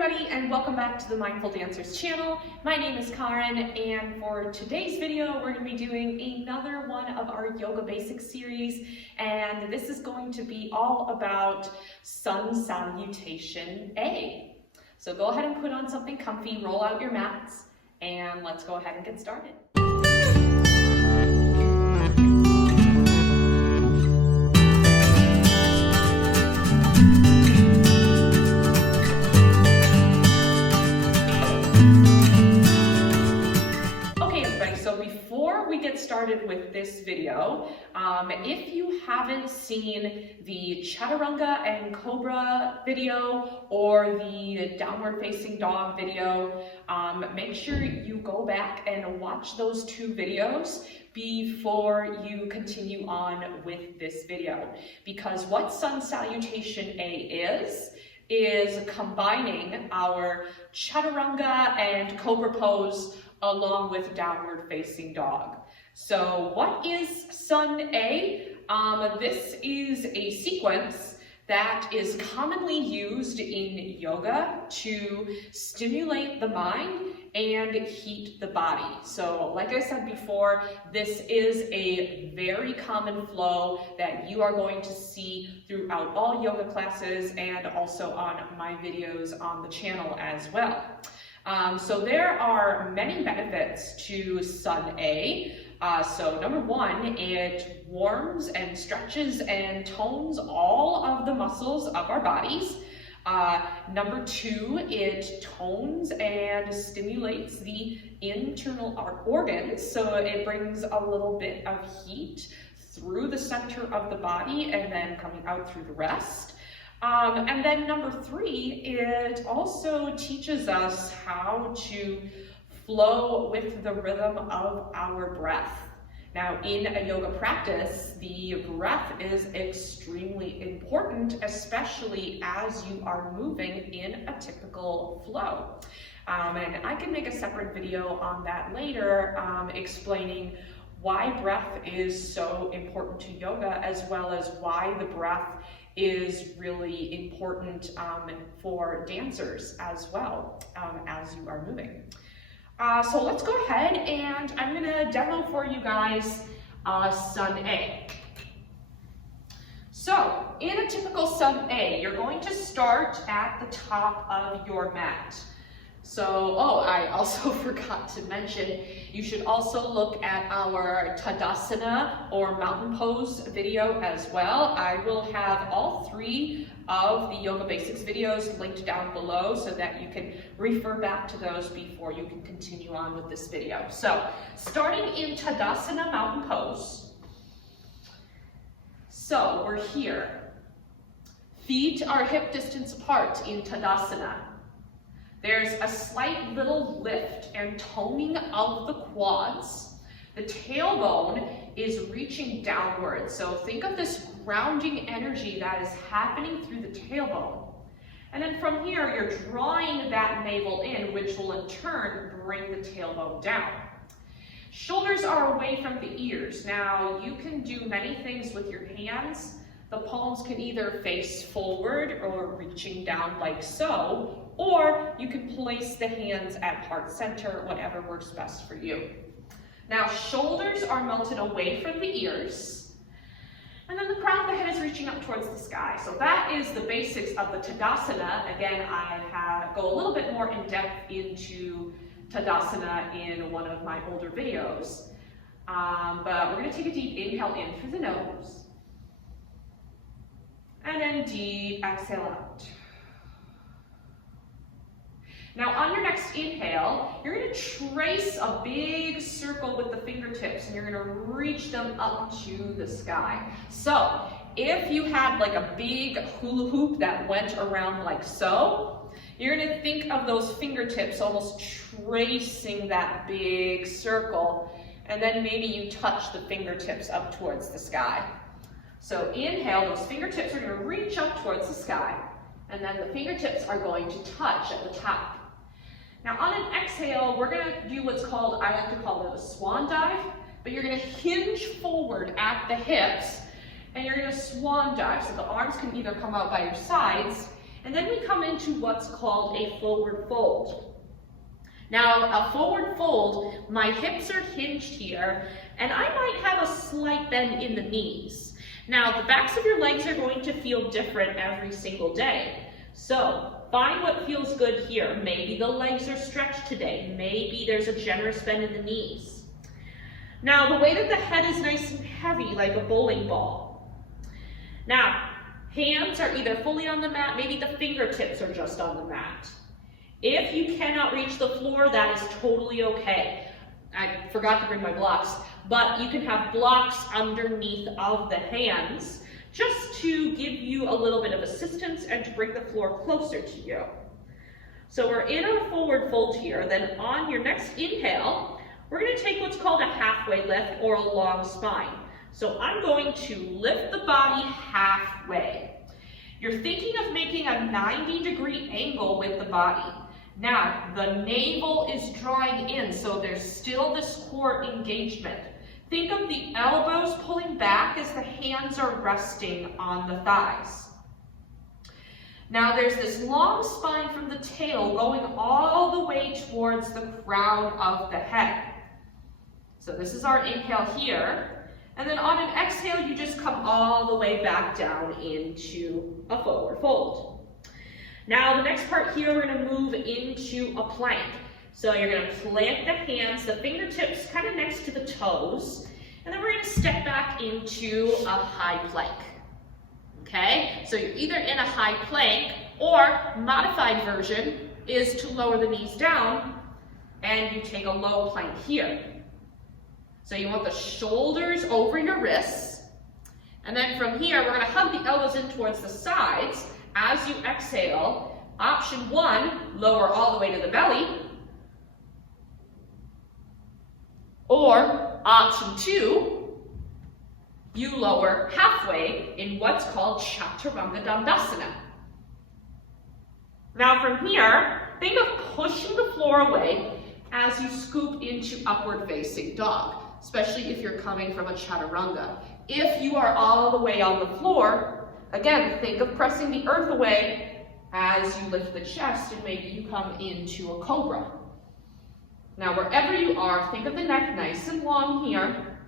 everybody, and welcome back to the Mindful Dancers channel. My name is Karen, and for today's video we're going to be doing another one of our Yoga Basics series, and this is going to be all about Sun Salutation A. So go ahead and put on something comfy, roll out your mats, and let's go ahead and get started. Before we get started with this video, if you haven't seen the Chaturanga and Cobra video or the downward facing dog video, make sure you go back and watch those two videos before you continue on with this video. Because what Sun Salutation A is combining our Chaturanga and Cobra pose along with downward facing dog. So what is Sun A? This is a sequence that is commonly used in yoga to stimulate the mind and heat the body. So like I said before, this is a very common flow that you are going to see throughout all yoga classes and also on my videos on the channel as well. So there are many benefits to Sun A. So number one, it warms and stretches and tones all of the muscles of our bodies. Number two, it tones and stimulates the internal organs. So it brings a little bit of heat through the center of the body and then coming out through the rest. And then number three, it also teaches us how to flow with the rhythm of our breath. Now, in a yoga practice, the breath is extremely important, especially as you are moving in a typical flow. And I can make a separate video on that later, explaining why breath is so important to yoga, as well as why the breath is really important for dancers as well as you are moving. So let's go ahead and I'm gonna demo for you guys Sun A. So in a typical Sun A, you're going to start at the top of your mat. So, I also forgot to mention, you should also look at our Tadasana or mountain pose video as well. I will have all three of the Yoga Basics videos linked down below so that you can refer back to those before you can continue on with this video. So, starting in Tadasana mountain pose. So, we're here. Feet are hip distance apart in Tadasana. There's a slight little lift and toning of the quads. The tailbone is reaching downward. So think of this grounding energy that is happening through the tailbone. And then from here, you're drawing that navel in, which will in turn bring the tailbone down. Shoulders are away from the ears. Now, you can do many things with your hands. The palms can either face forward or reaching down like so, or you can place the hands at heart center, whatever works best for you. Now, shoulders are melted away from the ears, and then the crown of the head is reaching up towards the sky. So that is the basics of the Tadasana. Again, I go a little bit more in depth into Tadasana in one of my older videos. But we're gonna take a deep inhale in through the nose, and then deep exhale out. Now on your next inhale, you're going to trace a big circle with the fingertips and you're going to reach them up to the sky. So if you had like a big hula hoop that went around like so, you're going to think of those fingertips almost tracing that big circle, and then maybe you touch the fingertips up towards the sky. So inhale, those fingertips are going to reach up towards the sky, and then the fingertips are going to touch at the top. Now on an exhale, we're going to do what's called, I like to call it a swan dive, but you're going to hinge forward at the hips, and you're going to swan dive. So the arms can either come out by your sides, And then we come into what's called a forward fold. Now, a forward fold, my hips are hinged here, and I might have a slight bend in the knees. Now, the backs of your legs are going to feel different every single day. So, find what feels good here. Maybe the legs are stretched today. Maybe there's a generous bend in the knees. Now, the way that the head is nice and heavy, like a bowling ball. Now, hands are either fully on the mat, maybe the fingertips are just on the mat. If you cannot reach the floor, that is totally okay. I forgot to bring my blocks, but you can have blocks underneath of the hands just to give you a little bit of assistance and to bring the floor closer to you. So we're in our forward fold here. Then on your next inhale, we're going to take what's called a halfway lift or a long spine. So I'm going to lift the body halfway. You're thinking of making a 90-degree angle with the body. Now, the navel is drawing in, so there's still this core engagement. Think of the elbows pulling back as the hands are resting on the thighs. Now, there's this long spine from the tail going all the way towards the crown of the head. So this is our inhale here. And then on an exhale, you just come all the way back down into a forward fold. Now the next part here, we're going to move into a plank. So you're going to plant the hands, the fingertips kind of next to the toes, and then we're going to step back into a high plank. Okay, so you're either in a high plank or modified version is to lower the knees down and you take a low plank here. So you want the shoulders over your wrists, and then from here we're going to hug the elbows in towards the sides. As you exhale, option 1, lower all the way to the belly, or option 2, you lower halfway in what's called Chaturanga Dandasana. Now from here, think of pushing the floor away as you scoop into upward facing dog, especially if you're coming from a Chaturanga. If you are all the way on the floor, again, think of pressing the earth away as you lift the chest and maybe you come into a cobra. Now wherever you are, think of the neck nice and long here,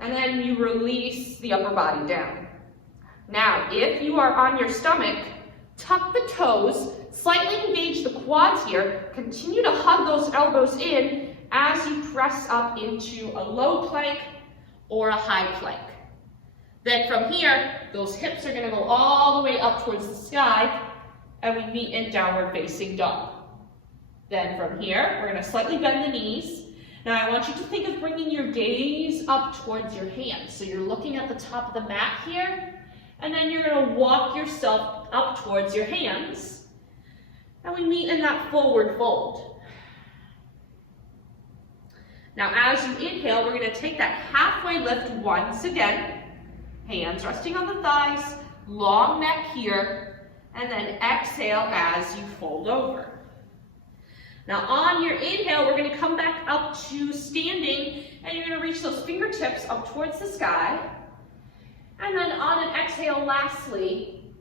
and then you release the upper body down. Now, if you are on your stomach, tuck the toes, slightly engage the quads here, continue to hug those elbows in as you press up into a low plank or a high plank. Then from here, those hips are going to go all the way up towards the sky, and we meet in downward facing dog. Then from here, we're going to slightly bend the knees. Now I want you to think of bringing your gaze up towards your hands. So you're looking at the top of the mat here, and then you're going to walk yourself up towards your hands, and we meet in that forward fold. Now as you inhale, we're going to take that halfway lift once again. Hands resting on the thighs, long neck here, and then exhale as you fold over. Now on your inhale, we're going to come back up to standing, and you're going to reach those fingertips up towards the sky. And then on an exhale, lastly,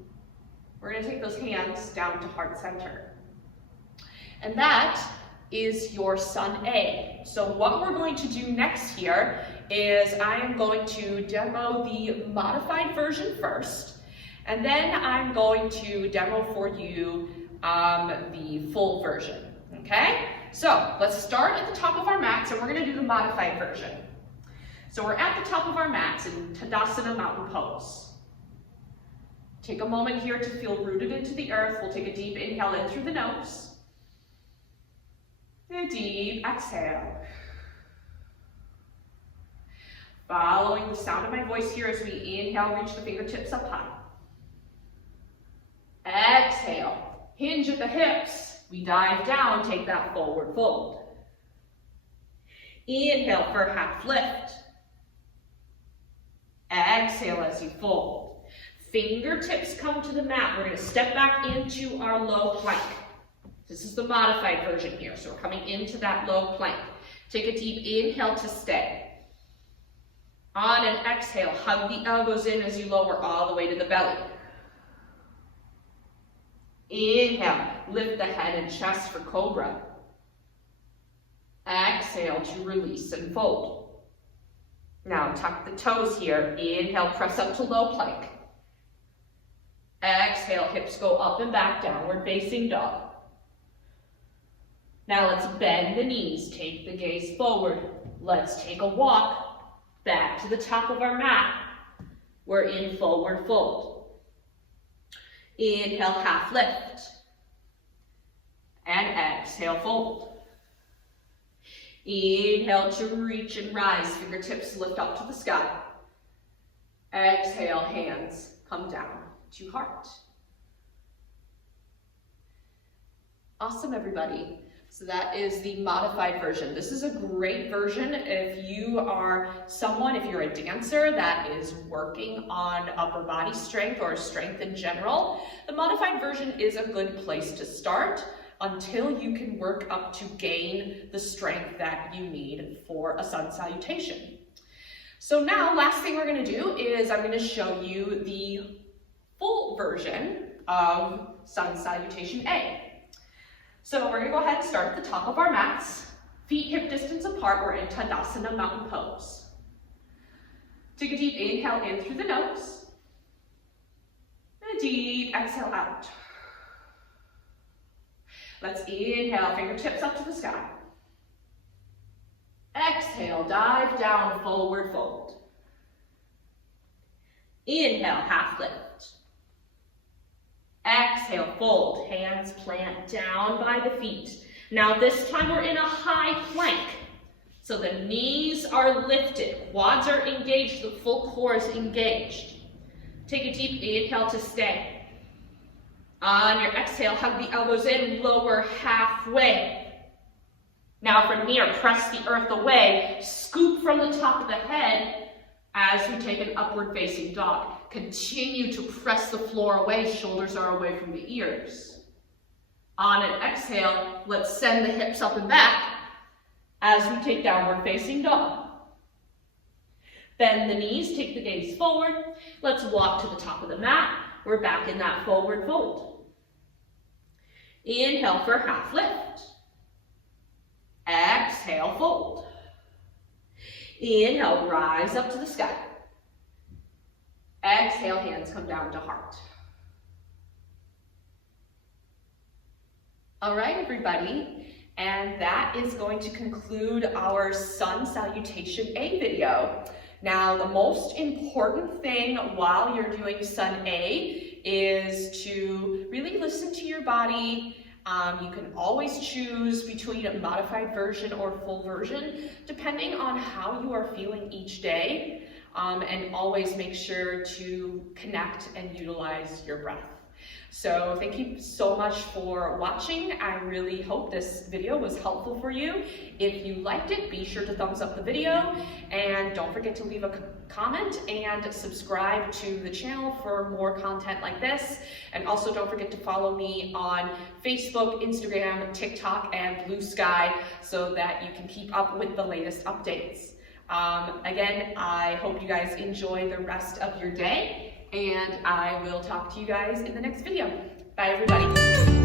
we're going to take those hands down to heart center. And that is your Sun A. So what we're going to do next here is I am going to demo the modified version first, and then I'm going to demo for you the full version, okay? So let's start at the top of our mats, and we're going to do the modified version. So we're at the top of our mats in Tadasana Mountain Pose. Take a moment here to feel rooted into the earth. We'll take a deep inhale in through the nose. A deep exhale. Following the sound of my voice here as we inhale, reach the fingertips up high. Exhale, hinge at the hips. We dive down, take that forward fold. Inhale for half lift. Exhale as you fold. Fingertips come to the mat. We're going to step back into our low plank. This is the modified version here, so we're coming into that low plank. Take a deep inhale to stay. On an exhale, hug the elbows in as you lower all the way to the belly. Inhale, lift the head and chest for cobra. Exhale to release and fold. Now tuck the toes here. Inhale, press up to low plank. Exhale, hips go up and back, downward facing dog. Now let's bend the knees, take the gaze forward. Let's take a walk back to the top of our mat. We're in forward fold. Inhale, half lift. And exhale, fold. Inhale to reach and rise, fingertips lift up to the sky. Exhale, hands come down to heart. Awesome, everybody. So that is the modified version. This is a great version if you are someone, if you're a dancer that is working on upper body strength or strength in general. The modified version is a good place to start until you can work up to gain the strength that you need for a sun salutation. So now, last thing we're gonna do is I'm gonna show you the full version of sun salutation A. So we're gonna go ahead and start at the top of our mats. Feet hip distance apart, we're in Tadasana mountain pose. Take a deep inhale in through the nose. And a deep exhale out. Let's inhale, fingertips up to the sky. Exhale, dive down, forward fold. Inhale, half lift. Exhale, fold, hands plant down by the feet. Now this time we're in a high plank. So the knees are lifted, quads are engaged, the full core is engaged. Take a deep inhale to stay. On your exhale, hug the elbows in, lower halfway. Now from here, press the earth away, scoop from the top of the head as we take an upward facing dog. Continue to press the floor away, shoulders are away from the ears. On an exhale, let's send the hips up and back as we take downward facing dog. Bend the knees, take the gaze forward. Let's walk to the top of the mat. We're back in that forward fold. Inhale for half lift. Exhale, fold. Inhale, rise up to the sky. Exhale, hands come down to heart. All right, everybody, and that is going to conclude our sun salutation A video. Now, the most important thing while you're doing sun A is to really listen to your body. You can always choose between a modified version or full version, depending on how you are feeling each day. And always make sure to connect and utilize your breath. So thank you so much for watching. I really hope this video was helpful for you. If you liked it, be sure to thumbs up the video and don't forget to leave a comment and subscribe to the channel for more content like this. And also don't forget to follow me on Facebook, Instagram, TikTok, and Blue Sky so that you can keep up with the latest updates. Again, I hope you guys enjoy the rest of your day, and I will talk to you guys in the next video. Bye, everybody.